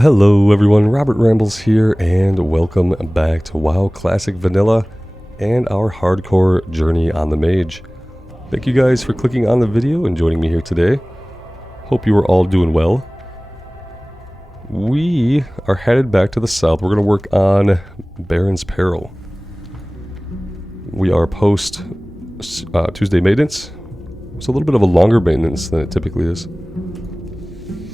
Hello everyone, Robert Rambles here, and welcome back to WoW Classic Vanilla and our hardcore journey on the Mage. Thank you guys for clicking on the video and joining me here today. Hope you are all doing well. We are headed back to the south. We're going to work on Baron's Peril. We are post Tuesday maintenance. It's a little bit of a longer maintenance than it typically is.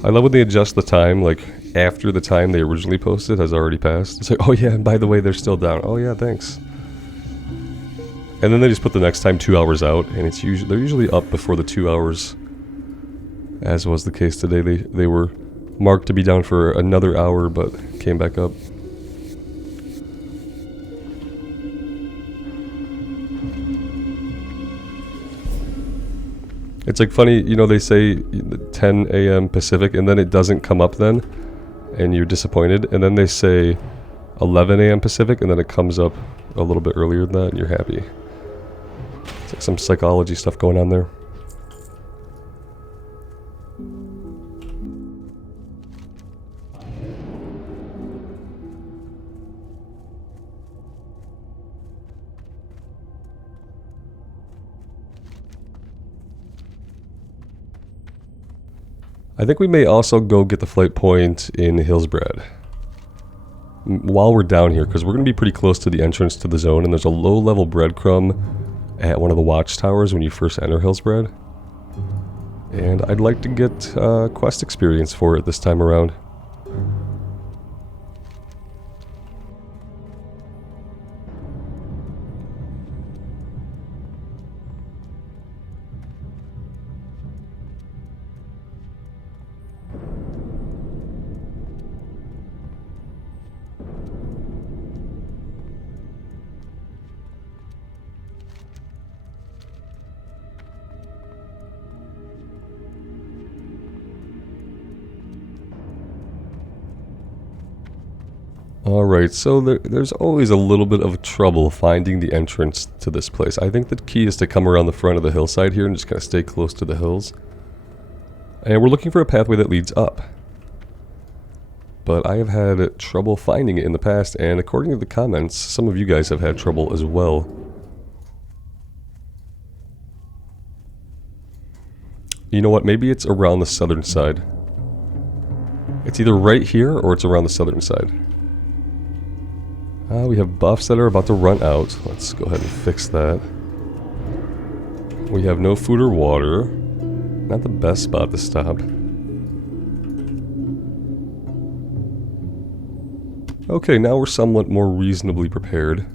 I love when they adjust the time, like after the time they originally posted has already passed. It's like, oh yeah, and by the way, they're still down. Oh yeah, thanks. And then they just put the next time 2 hours out, and it's usually they're usually up before the 2 hours. As was the case today, they were marked to be down for another hour, but came back up. It's like funny, you know, they say 10 a.m. Pacific, and then it doesn't come up then, and you're disappointed. And then they say 11 a.m. Pacific, and then it comes up a little bit earlier than that, and you're happy. It's like some psychology stuff going on there. I think we may also go get the flight point in Hillsbrad while we're down here, because we're going to be pretty close to the entrance to the zone, and there's a low-level breadcrumb at one of the watchtowers when you first enter Hillsbrad. And I'd like to get quest experience for it this time around. Alright, so there's always a little bit of trouble finding the entrance to this place. I think the key is to come around the front of the hillside here and just kind of stay close to the hills. And we're looking for a pathway that leads up. But I have had trouble finding it in the past, and according to the comments, some of you guys have had trouble as well. You know what, maybe it's around the southern side. It's either right here or it's around the southern side. We have buffs that are about to run out. Let's go ahead and fix that. We have no food or water. Not the best spot to stop. Okay, now we're somewhat more reasonably prepared.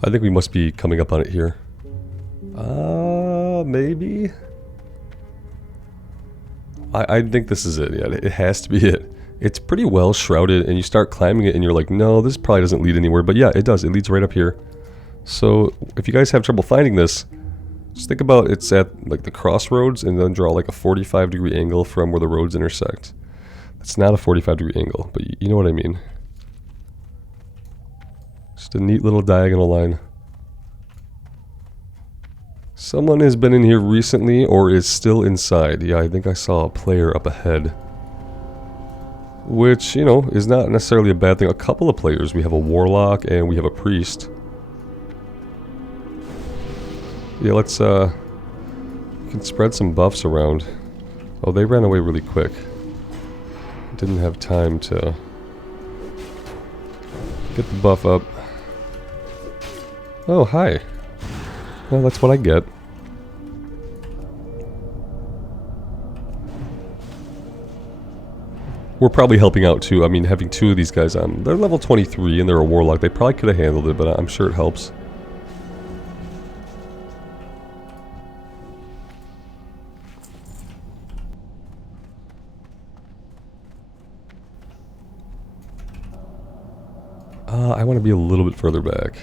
I think we must be coming up on it here. Maybe? I think this is it, yeah, it has to be it. It's pretty well shrouded, and you start climbing it and you're like, no, this probably doesn't lead anywhere, but yeah, it does, it leads right up here. So, if you guys have trouble finding this, just think about it's at like the crossroads, and then draw like a 45-degree angle from where the roads intersect. That's not a 45-degree angle, but you know what I mean. Just a neat little diagonal line. Someone has been in here recently or is still inside. Yeah, I think I saw a player up ahead. Which, you know, is not necessarily a bad thing. A couple of players. We have a warlock and we have a priest. Yeah, let's, we can spread some buffs around. Oh, they ran away really quick. Didn't have time to Get the buff up. Oh, hi. Well, that's what I get. We're probably helping out too. I mean, having two of these guys on. They're level 23 and they're a warlock. They probably could have handled it, but I'm sure it helps. I want to be a little bit further back.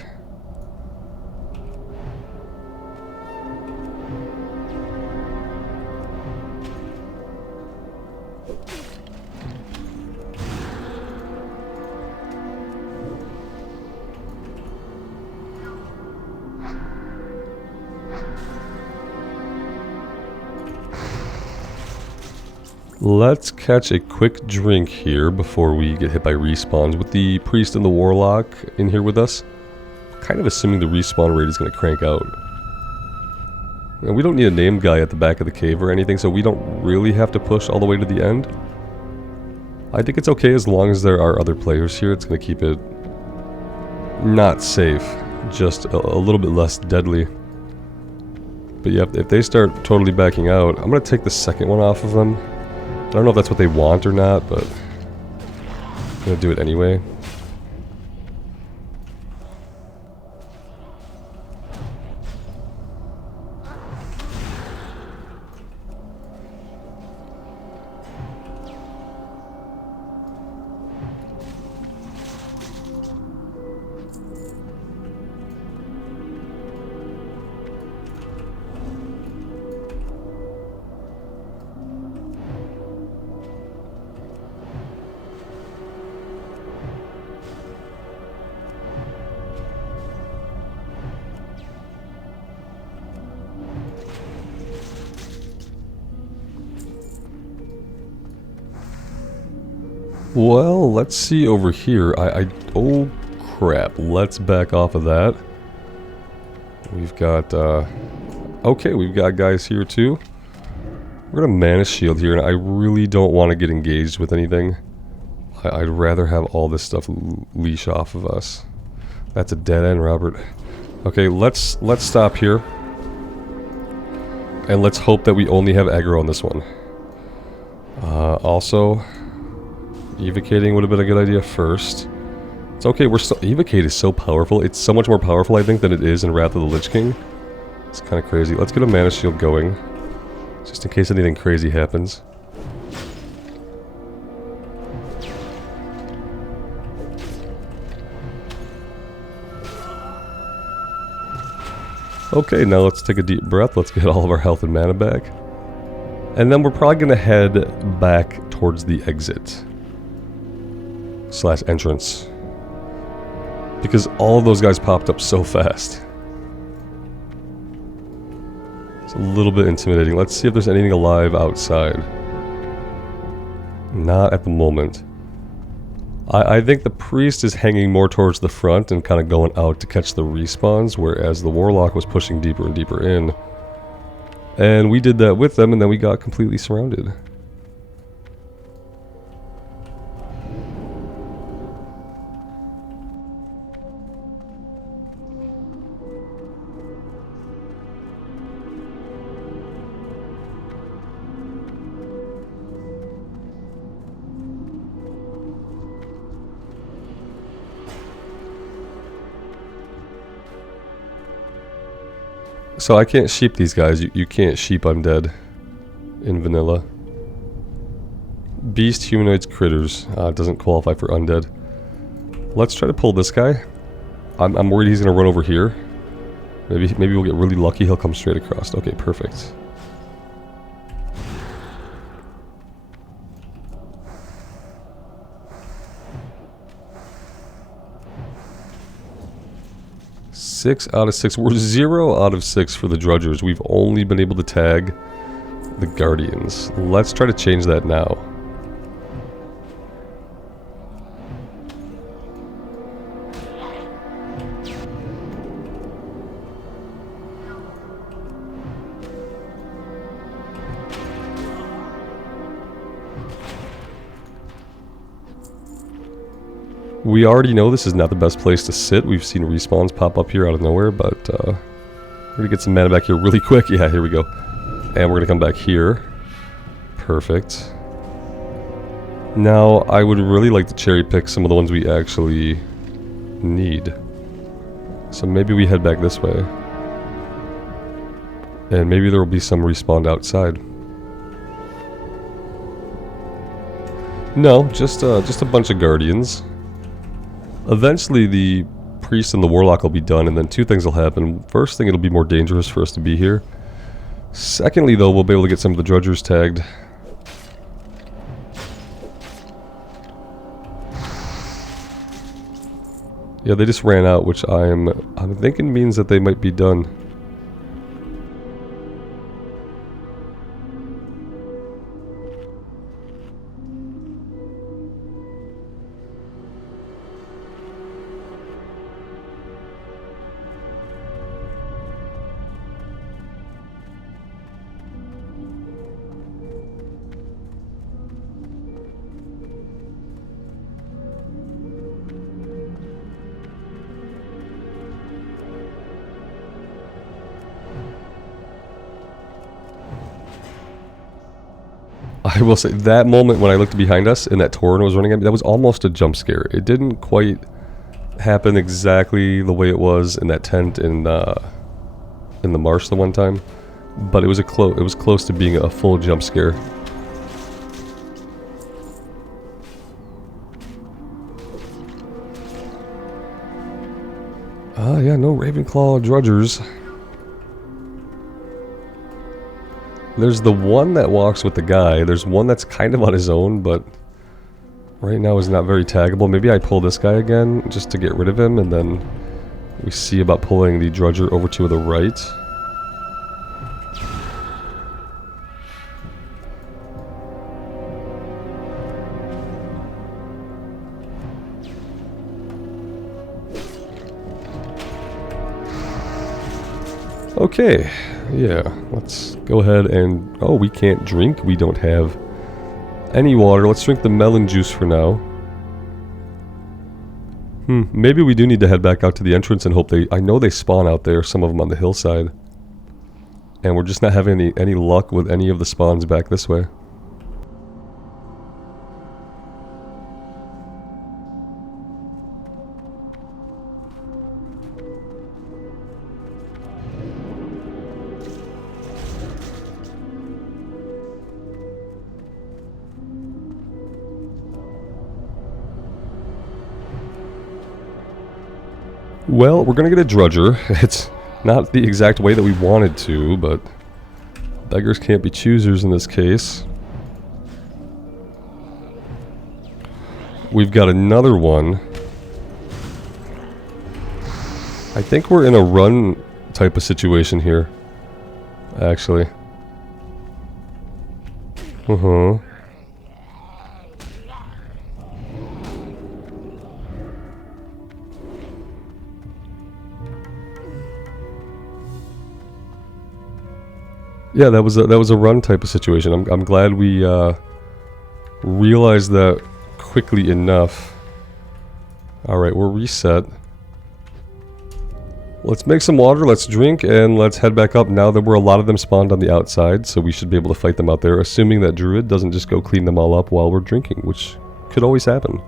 Let's catch a quick drink here before we get hit by respawns with the priest and the warlock in here with us. Kind of assuming the respawn rate is going to crank out. And we don't need a named guy at the back of the cave or anything, so we don't really have to push all the way to the end. I think it's okay as long as there are other players here. It's going to keep it not safe, just a little bit less deadly. But yeah, if they start totally backing out, I'm going to take the second one off of them. I don't know if that's what they want or not, but I'm going to do it anyway. Well, let's see over here. Oh crap, let's back off of that. We've got, okay, we've got guys here too. We're gonna mana shield here, and I really don't want to get engaged with anything. I'd rather have all this stuff leash off of us. That's a dead end, Robert. Okay, let's stop here. And let's hope that we only have aggro on this one. Also, evocating would have been a good idea first. It's okay, evocate is so powerful. It's so much more powerful, I think, than it is in Wrath of the Lich King. It's kind of crazy. Let's get a mana shield going, just in case anything crazy happens. Okay, now let's take a deep breath. Let's get all of our health and mana back. And then we're probably going to head back towards the exit. / entrance. Because all of those guys popped up so fast. It's a little bit intimidating. Let's see if there's anything alive outside. Not at the moment. I think the priest is hanging more towards the front and kind of going out to catch the respawns, whereas the warlock was pushing deeper and deeper in. And we did that with them, and then we got completely surrounded. So I can't sheep these guys. You can't sheep undead in vanilla. Beast, humanoids, critters. Doesn't qualify for undead. Let's try to pull this guy. I'm worried he's going to run over here. Maybe we'll get really lucky. He'll come straight across. Okay, perfect. Six out of 6. We're 0 out of 6 for the Drudgers. We've only been able to tag the Guardians. Let's try to change that now. We already know this is not the best place to sit. We've seen respawns pop up here out of nowhere, but we're gonna get some mana back here really quick. Yeah, here we go. And we're gonna come back here. Perfect. Now, I would really like to cherry pick some of the ones we actually need. So maybe we head back this way. And maybe there will be some respawned outside. No, just a bunch of guardians. Eventually the priest and the warlock will be done, and then two things will happen. First thing, it'll be more dangerous for us to be here. Secondly, though, we'll be able to get some of the drudgers tagged. Yeah, they just ran out, which I'm thinking means that they might be done. I will say, that moment when I looked behind us and that Tauren was running at me, that was almost a jump scare. It didn't quite happen exactly the way it was in that tent in the marsh the one time, but it was close to being a full jump scare. Ah, yeah, no Ravenclaw drudgers. There's the one that walks with the guy. There's one that's kind of on his own, but right now is not very taggable. Maybe I pull this guy again just to get rid of him, and then we see about pulling the drudger over to the right. Okay, yeah, let's go ahead and... Oh, we can't drink. We don't have any water. Let's drink the melon juice for now. Maybe we do need to head back out to the entrance and hope they... I know they spawn out there, some of them on the hillside. And we're just not having any luck with any of the spawns back this way. Well, we're gonna get a drudger. It's not the exact way that we wanted to, but beggars can't be choosers in this case. We've got another one. I think we're in a run type of situation here, actually. Yeah, that was a run type of situation. I'm glad we realized that quickly enough. All right, we're reset. Let's make some water, let's drink, and let's head back up now that a lot of them spawned on the outside, so we should be able to fight them out there, assuming that Druid doesn't just go clean them all up while we're drinking, which could always happen.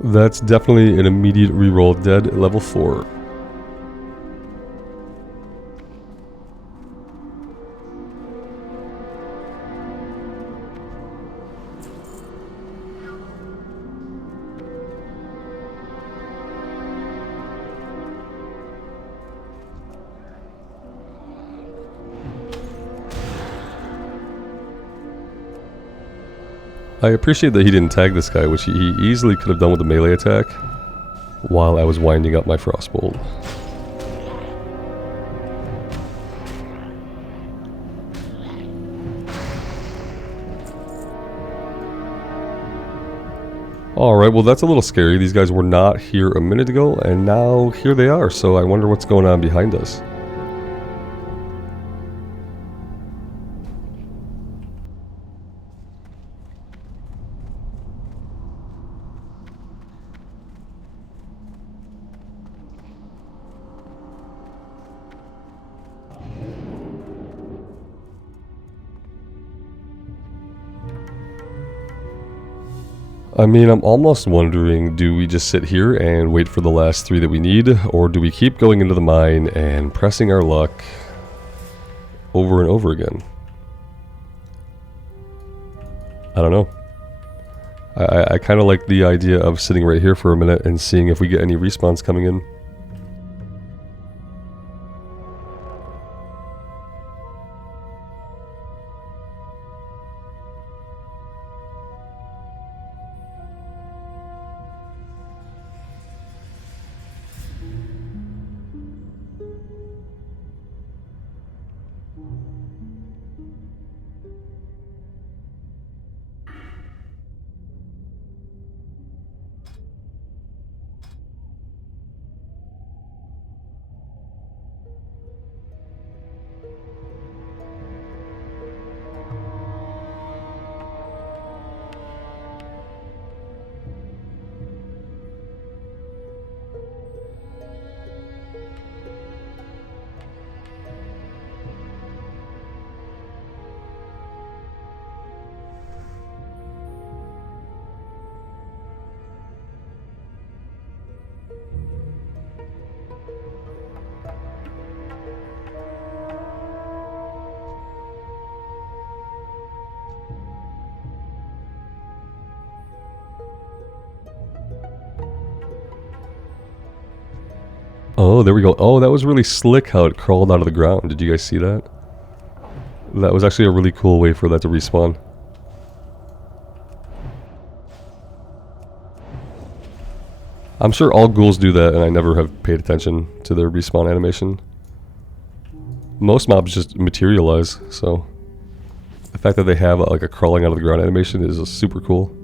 That's definitely an immediate reroll dead at level 4. I appreciate that he didn't tag this guy, which he easily could have done with a melee attack while I was winding up my Frostbolt. Alright, well that's a little scary. These guys were not here a minute ago, and now here they are, so I wonder what's going on behind us. I mean, I'm almost wondering, do we just sit here and wait for the last 3 that we need, or do we keep going into the mine and pressing our luck over and over again? I don't know. I kind of like the idea of sitting right here for a minute and seeing if we get any respawns coming in. Oh, there we go. Oh, that was really slick how it crawled out of the ground. Did you guys see that? That was actually a really cool way for that to respawn. I'm sure all ghouls do that, and I never have paid attention to their respawn animation. Most mobs just materialize, so the fact that they have like a crawling out of the ground animation is super cool.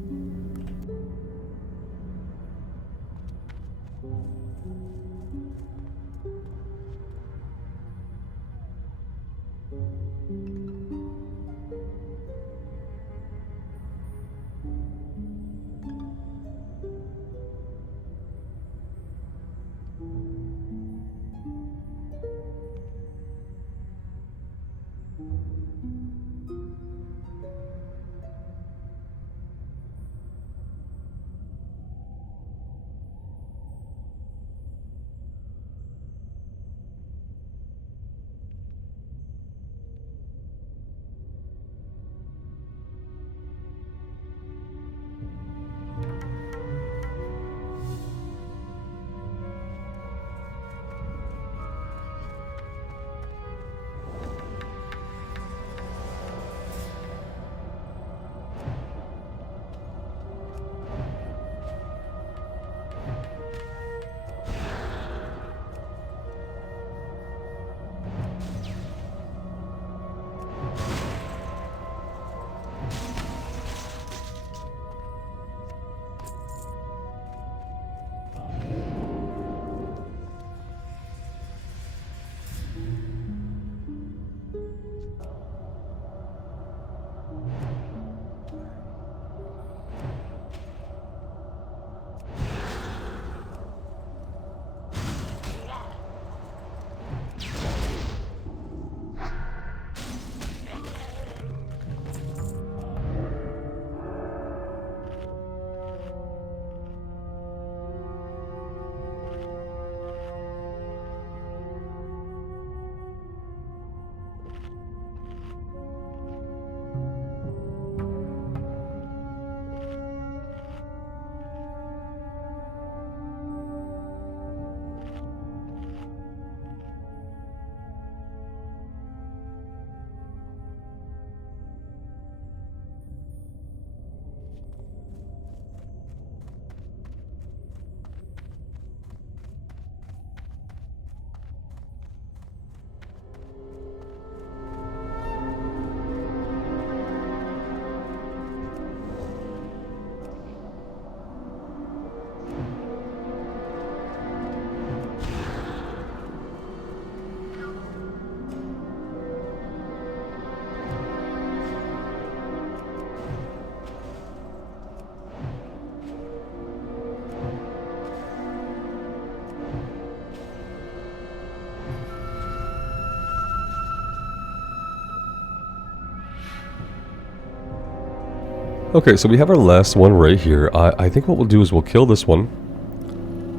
Okay, so we have our last one right here. I think what we'll do is we'll kill this one.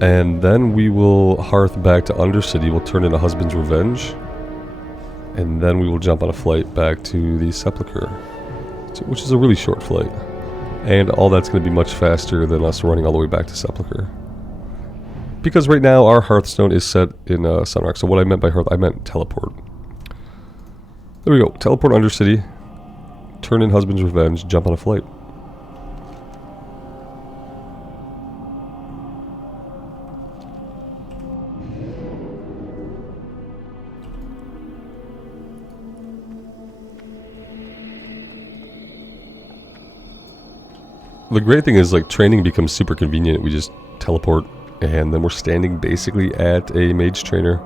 And then we will hearth back to Undercity. We'll turn into Husband's Revenge. And then we will jump on a flight back to the Sepulcher, which is a really short flight. And all that's going to be much faster than us running all the way back to Sepulcher. Because right now our Hearthstone is set in Sunrock. So what I meant by Hearth, I meant teleport. There we go. Teleport Undercity. Turn in Husband's Revenge. Jump on a flight. The great thing is, like, training becomes super convenient. We just teleport, and then we're standing basically at a mage trainer.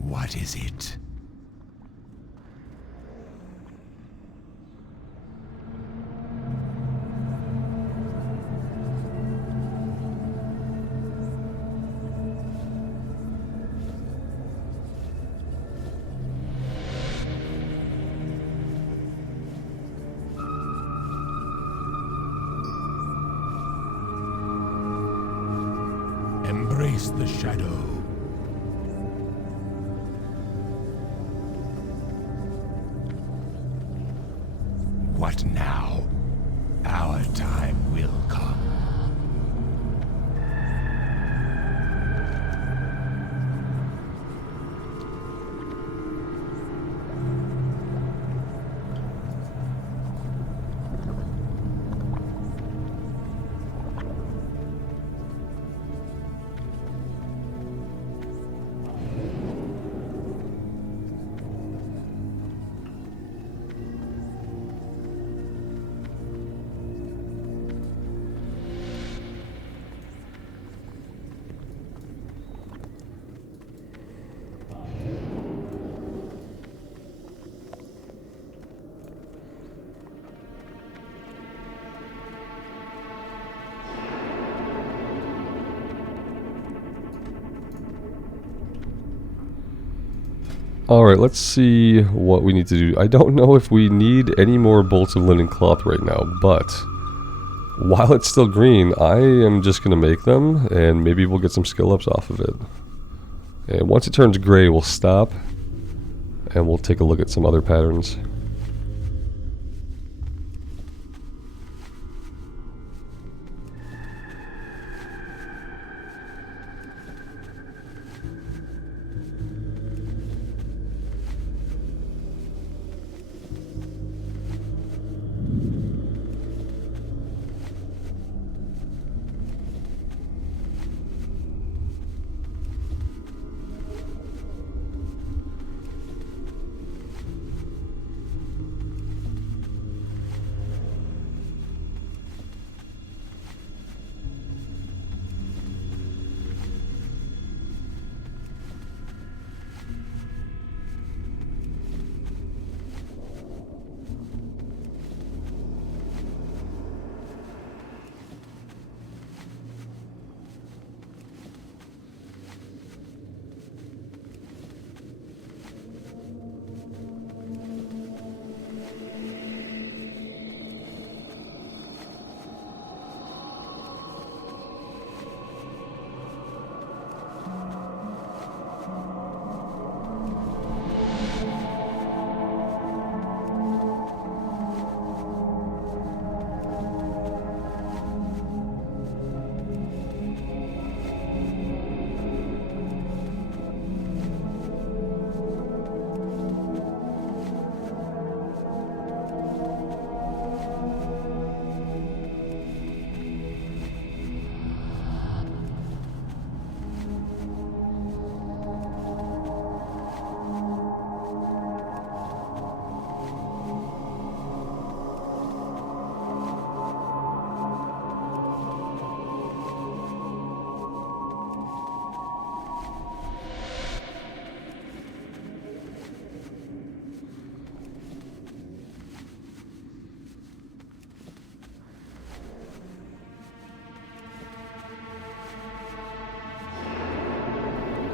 What is it? Embrace the shadow. What now? Our time will come. Alright, let's see what we need to do. I don't know if we need any more bolts of linen cloth right now, but while it's still green, I am just going to make them, and maybe we'll get some skill ups off of it. And once it turns gray, we'll stop, and we'll take a look at some other patterns.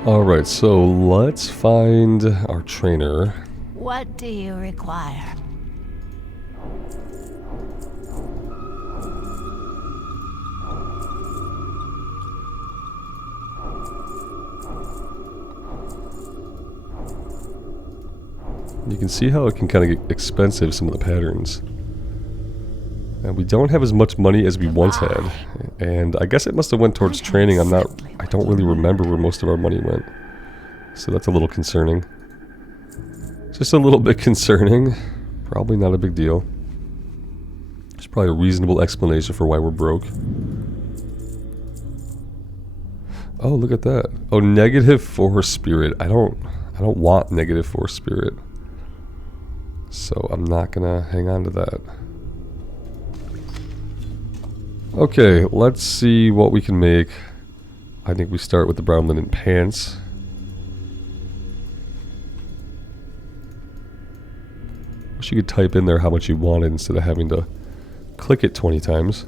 Alright, so let's find our trainer. What do you require? You can see how it can kind of get expensive, some of the patterns. And we don't have as much money as we once had. And I guess it must have went towards training. I don't really remember where most of our money went. So that's a little concerning. Just a little bit concerning. Probably not a big deal. There's probably a reasonable explanation for why we're broke. Oh, look at that. Oh, -4 spirit. I don't want -4 spirit. So I'm not gonna hang on to that. Okay, let's see what we can make. I think we start with the brown linen pants. Wish you could type in there how much you wanted instead of having to click it 20 times.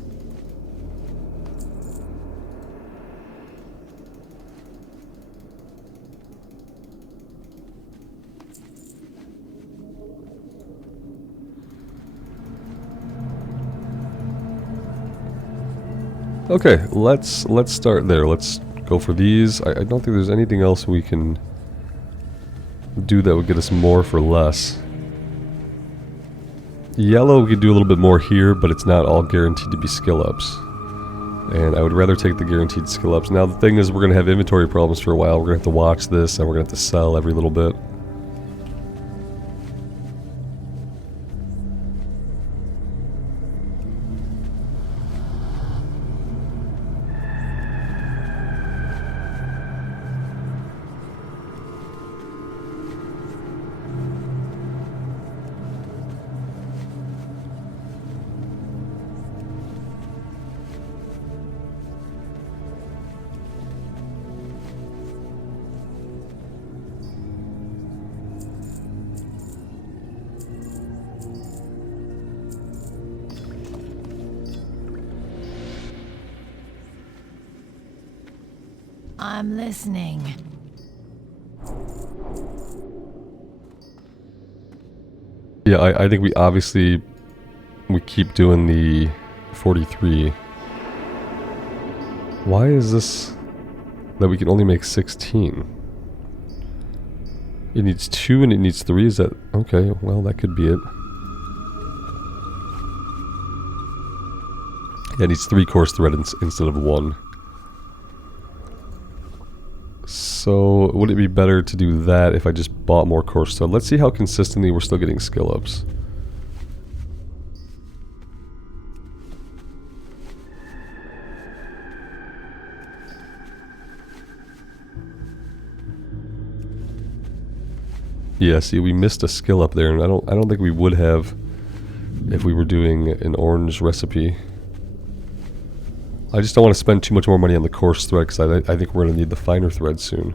Okay, let's start there. Let's go for these. I don't think there's anything else we can do that would get us more for less. Yellow, we could do a little bit more here, but it's not all guaranteed to be skill ups. And I would rather take the guaranteed skill ups. Now the thing is, we're going to have inventory problems for a while. We're going to have to watch this, and we're going to have to sell every little bit. I'm listening. Yeah, I think we obviously keep doing the 43. Why is this that we can only make 16? It needs 2 and it needs 3. Is that okay? Well, that could be it. Yeah, it needs 3 coarse thread instead of 1. So, would it be better to do that if I just bought more coarse thread? Let's see how consistently we're still getting skill ups. Yeah, see, we missed a skill up there, and I don't think we would have if we were doing an orange recipe. I just don't want to spend too much more money on the coarse thread because I think we're going to need the finer thread soon.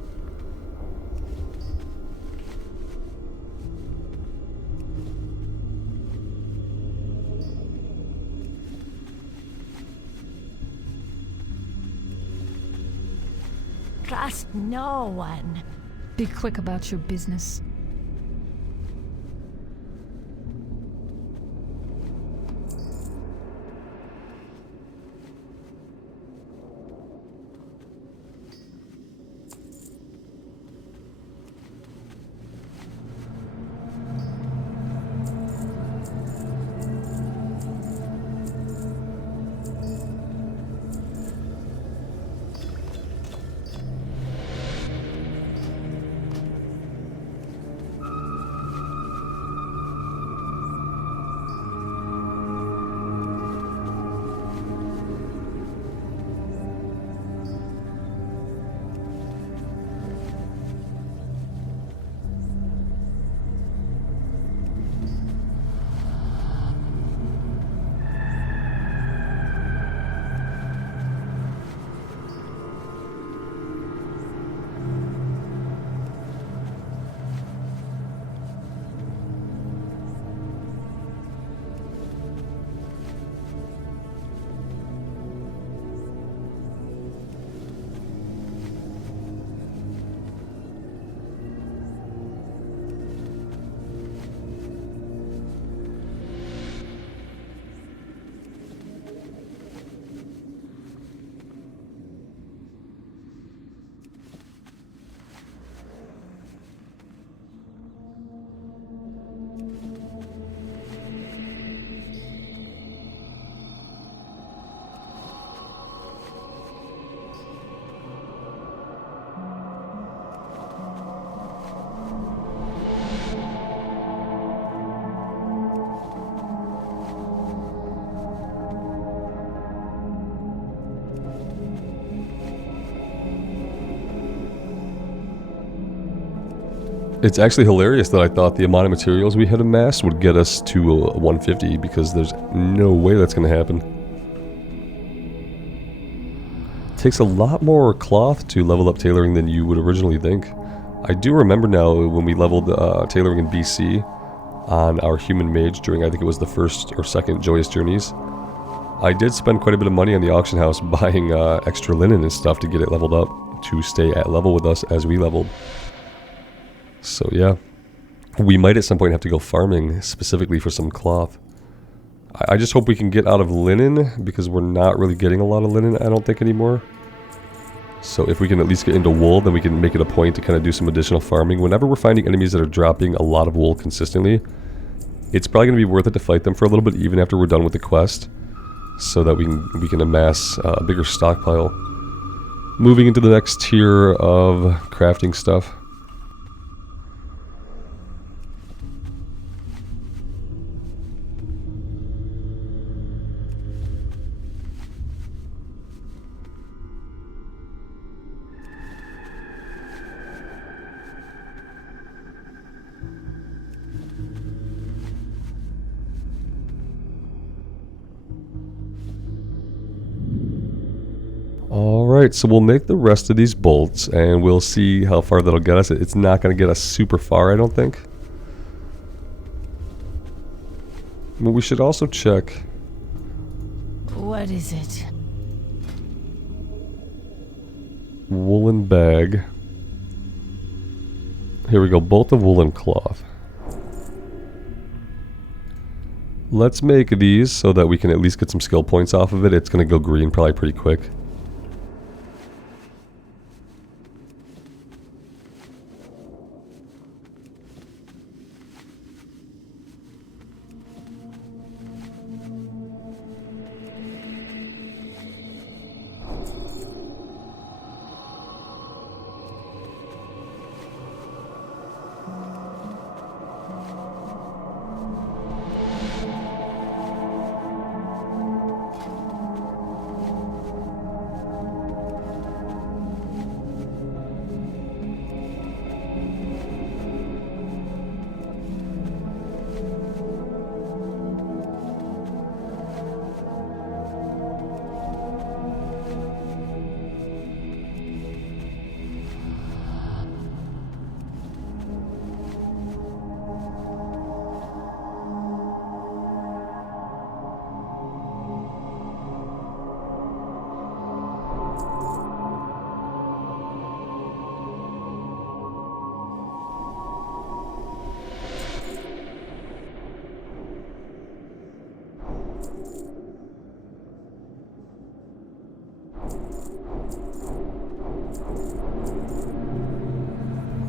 Trust no one. Be quick about your business. It's actually hilarious that I thought the amount of materials we had amassed would get us to 150, because there's no way that's going to happen. It takes a lot more cloth to level up tailoring than you would originally think. I do remember now when we leveled tailoring in BC on our human mage during, I think it was the first or second Joyous Journeys. I did spend quite a bit of money on the auction house buying extra linen and stuff to get it leveled up to stay at level with us as we leveled. So yeah, we might at some point have to go farming specifically for some cloth. I just hope we can get out of linen, because we're not really getting a lot of linen, I don't think, anymore. So if we can at least get into wool, then we can make it a point to kind of do some additional farming. Whenever we're finding enemies that are dropping a lot of wool consistently, it's probably going to be worth it to fight them for a little bit even after we're done with the quest, so that we can amass a bigger stockpile. Moving into the next tier of crafting stuff. Alright, so we'll make the rest of these bolts, and we'll see how far that'll get us. It's not going to get us super far, I don't think. But we should also check. What is it? Woolen bag. Here we go, bolt of woolen cloth. Let's make these so that we can at least get some skill points off of it. It's going to go green probably pretty quick.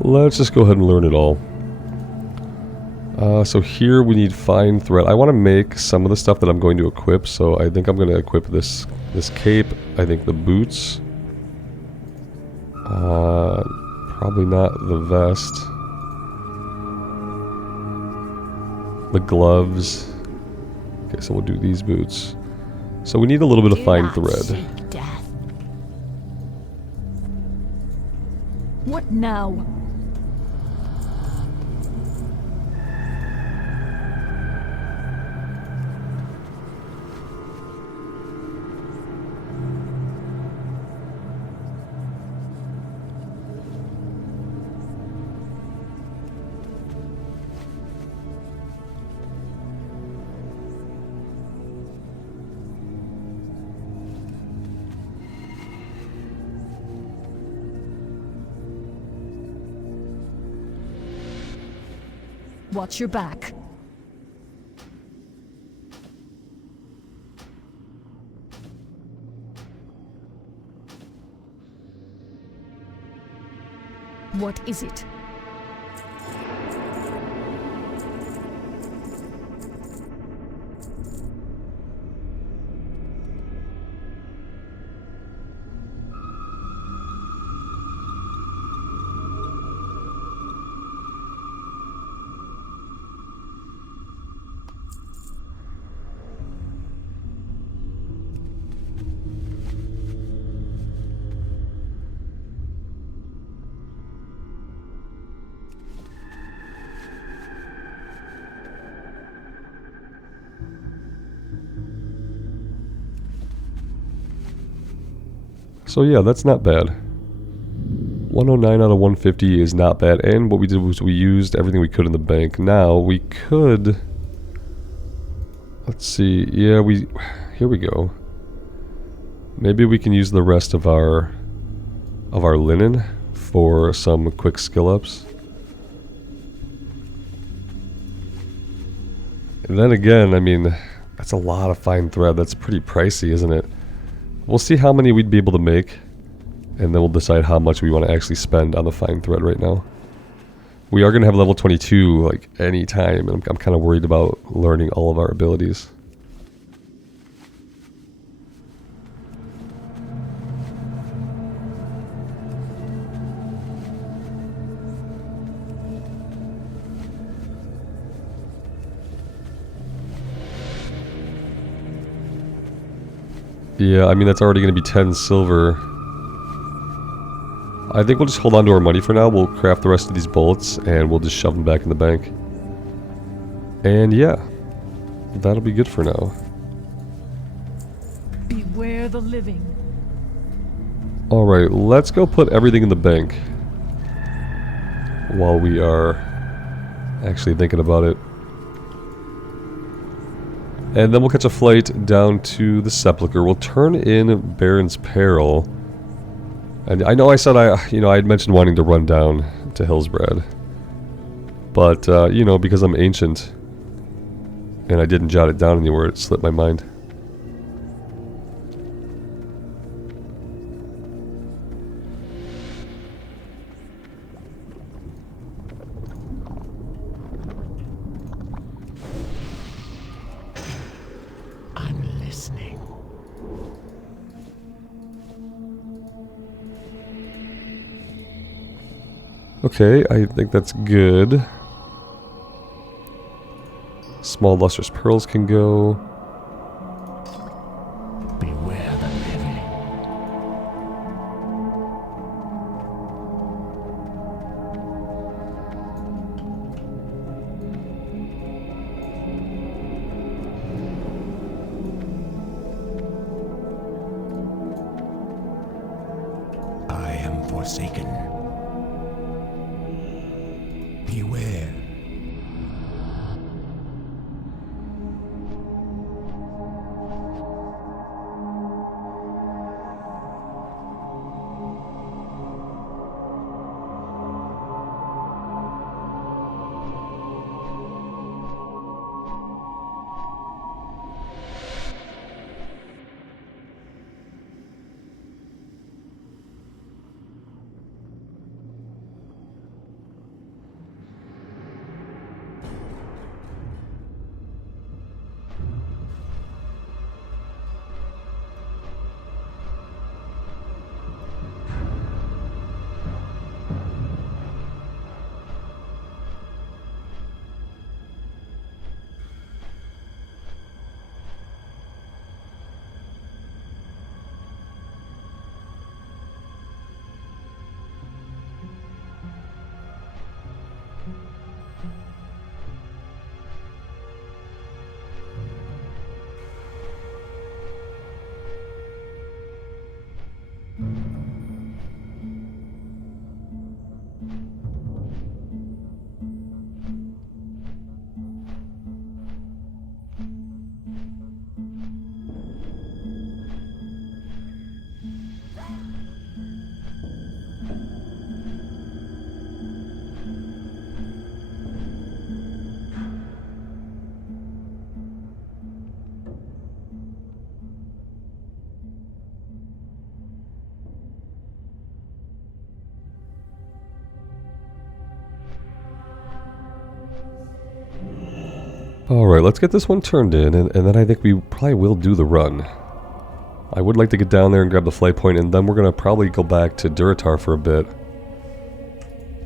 Let's just go ahead and learn it all. So here we need fine thread. I want to make some of the stuff that I'm going to equip, so I think I'm going to equip this cape. I think the boots. Probably not the vest. The gloves. Okay, so we'll do these boots. So we need a little bit of fine thread. Seek death. What now? Watch your back. What is it? So yeah, that's not bad. 109 out of 150 is not bad. And what we did was we used everything we could in the bank. Now we could... Let's see. Yeah, here we go. Maybe we can use the rest of our linen for some quick skill ups. And then again, I mean, that's a lot of fine thread. That's pretty pricey, isn't it? We'll see how many we'd be able to make, and then we'll decide how much we want to actually spend on the fine thread right now. We are going to have level 22 like any time, and I'm kind of worried about learning all of our abilities. Yeah, I mean, that's already going to be 10 silver. I think we'll just hold on to our money for now. We'll craft the rest of these bullets, and we'll just shove them back in the bank. And yeah, that'll be good for now. Beware the living. Alright, let's go put everything in the bank while we are actually thinking about it. And then we'll catch a flight down to the Sepulcher. We'll turn in Baron's Peril. And I know I said I had mentioned wanting to run down to Hillsbrad. But, you know, because I'm ancient and I didn't jot it down anywhere, it slipped my mind. Okay, I think that's good. Small lustrous pearls can go. Beware the living. I am forsaken. Beware. Alright, let's get this one turned in, and then I think we probably will do the run. I would like to get down there and grab the flight point, and then we're going to probably go back to Durotar for a bit.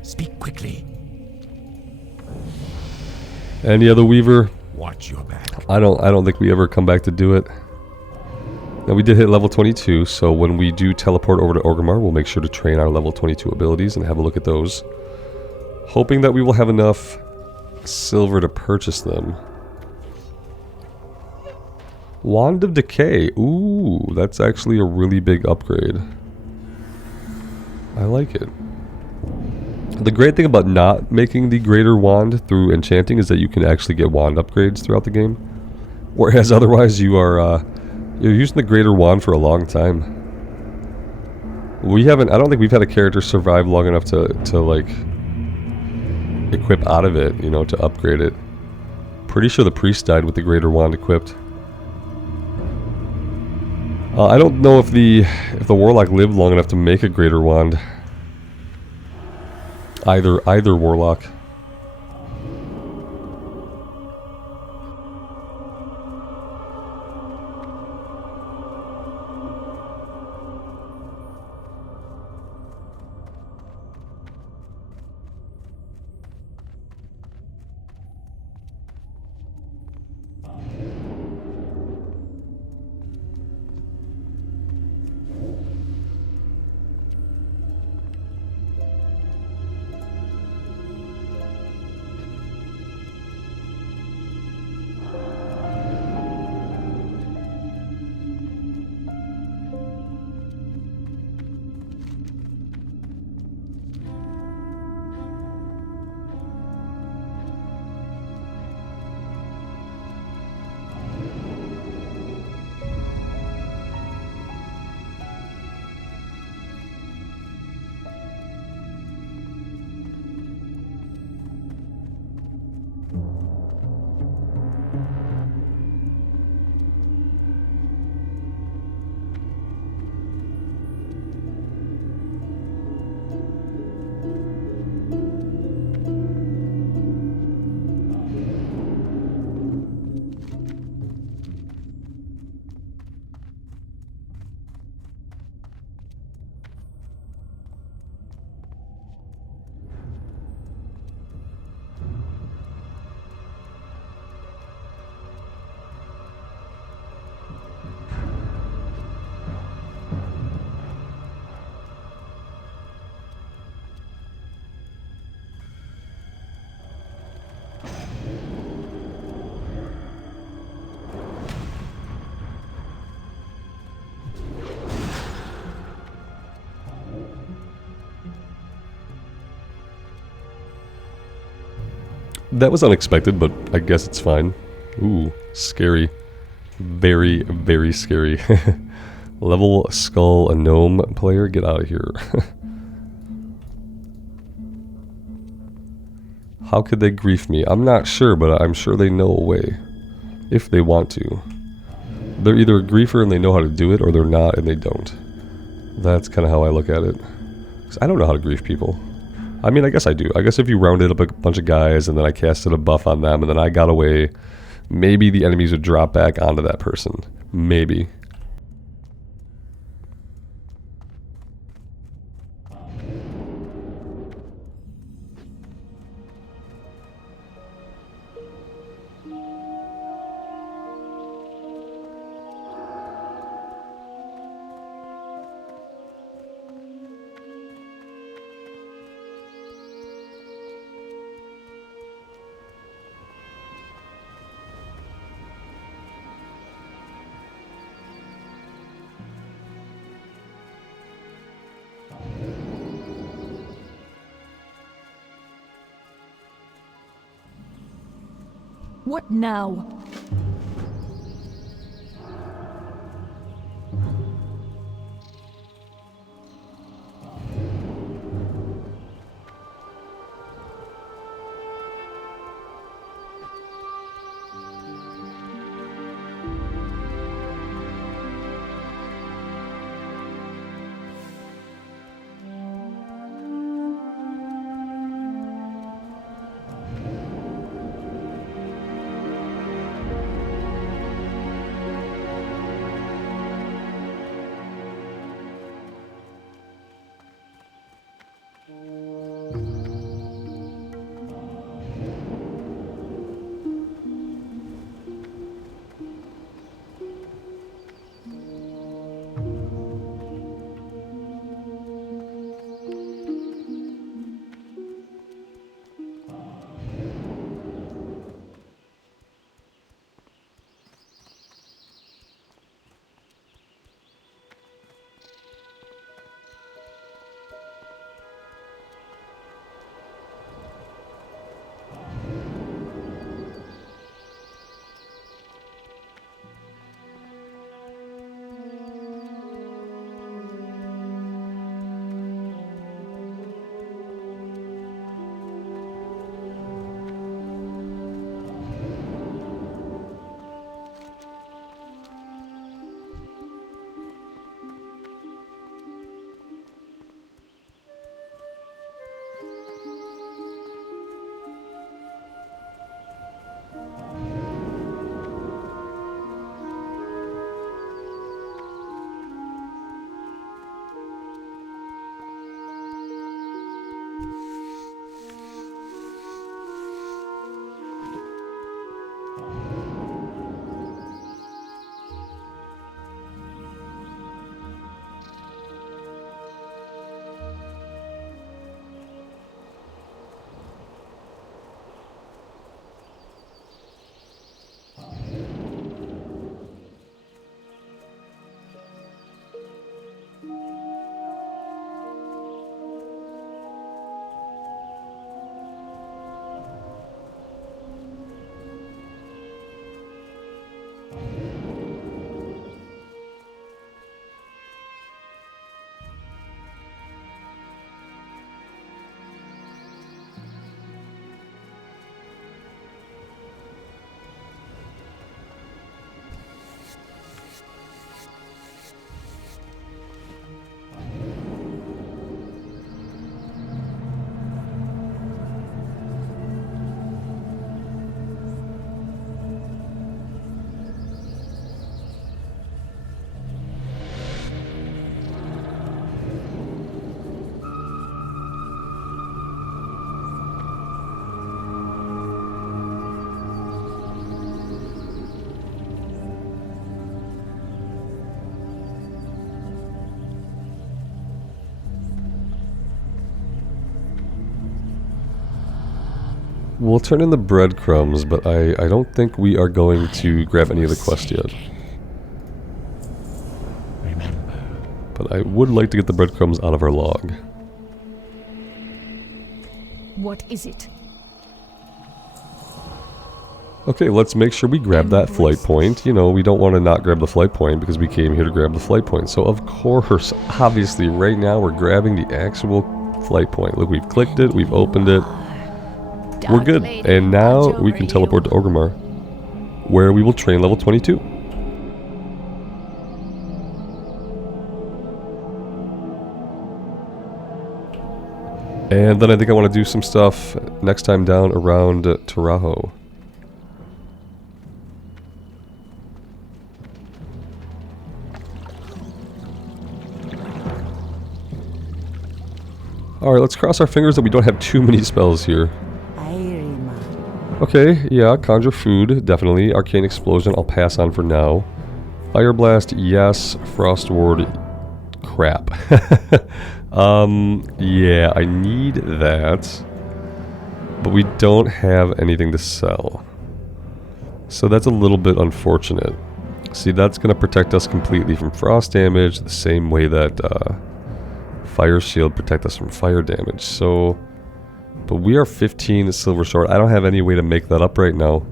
Speak quickly. And yeah, the Weaver, Watch your back. I don't think we ever come back to do it. Now we did hit level 22, so when we do teleport over to Orgrimmar, we'll make sure to train our level 22 abilities and have a look at those. Hoping that we will have enough silver to purchase them. Wand of Decay. Ooh, that's actually a really big upgrade. I like it. The great thing about not making the greater wand through enchanting is that you can actually get wand upgrades throughout the game. Whereas otherwise you are you're using the greater wand for a long time. I don't think we've had a character survive long enough to like equip out of it, you know, to upgrade it. Pretty sure the priest died with the greater wand equipped. I don't know if the warlock lived long enough to make a greater wand. Either warlock. That was unexpected, but I guess it's fine. Ooh, scary. Very, very scary. Level Skull, a gnome player? Get out of here. How could they grief me? I'm not sure, but I'm sure they know a way. If they want to. They're either a griefer and they know how to do it, or they're not and they don't. That's kind of how I look at it. 'Cause I don't know how to grief people. I mean, I guess I do. I guess if you rounded up a bunch of guys and then I casted a buff on them and then I got away, maybe the enemies would drop back onto that person. Maybe. What now? We'll turn in the breadcrumbs, but I don't think we are going to grab any of the quests yet. Remember, But I would like to get the breadcrumbs out of our log. What is it? Okay, let's make sure we grab that flight point. You know, we don't want to not grab the flight point because we came here to grab the flight point. So of course, obviously, right now we're grabbing the actual flight point. Look, we've clicked it, we've opened it. We're good. And now we can teleport to Orgrimmar, where we will train level 22. And then I think I want to do some stuff next time down around Taraho. Alright, let's cross our fingers that we don't have too many spells here. Okay, yeah, Conjure Food, definitely. Arcane Explosion, I'll pass on for now. Fire Blast, yes. Frost Ward, crap. Yeah, I need that. But we don't have anything to sell. So that's a little bit unfortunate. See, that's going to protect us completely from frost damage, the same way that Fire Shield protect us from fire damage. So... But we are 15 silver short. I don't have any way to make that up right now.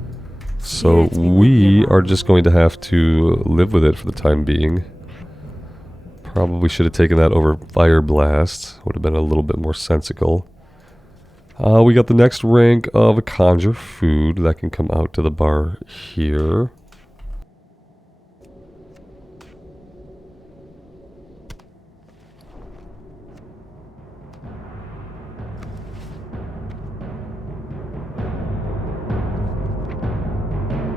So we are just going to have to live with it for the time being. Probably should have taken that over Fire Blast. Would have been a little bit more sensical. We got the next rank of Conjure Food. That can come out to the bar here.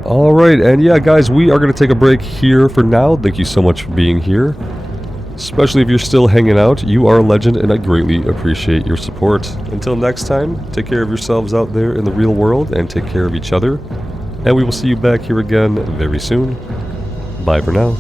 Alright, and yeah guys, we are going to take a break here for now. Thank you so much for being here. Especially if you're still hanging out, you are a legend and I greatly appreciate your support. Until next time, take care of yourselves out there in the real world and take care of each other. And we will see you back here again very soon. Bye for now.